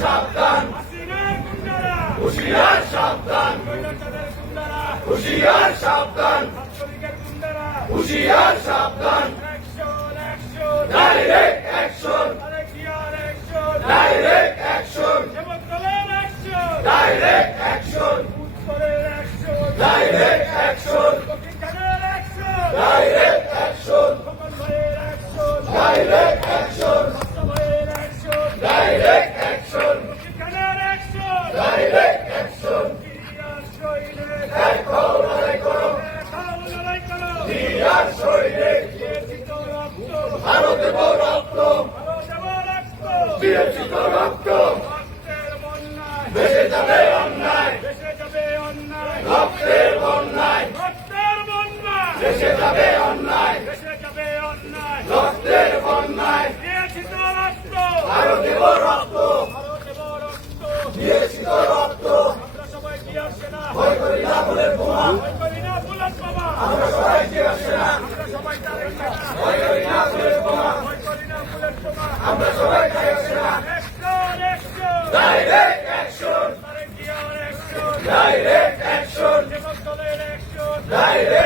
şaptan Uşiyar şaptan Uşiyar şaptan Uşiyar şaptan Direct action. Direct action. Direct action. Direct action. ভারতের রক্ত রক্ত ভেসে যাবে। Jai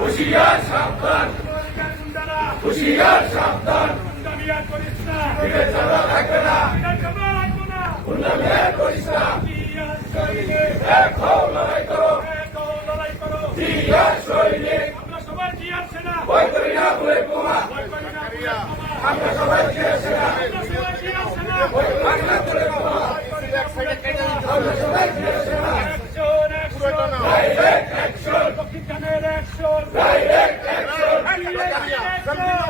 হুশিয়ার সাবধান হুশিয়ার সাবধান বিবেচনা থাকবে না আমরা সবাই জিয়া সেনা আমরা সবাই জিয়া সেনা Direct action! Direct action! Direct action!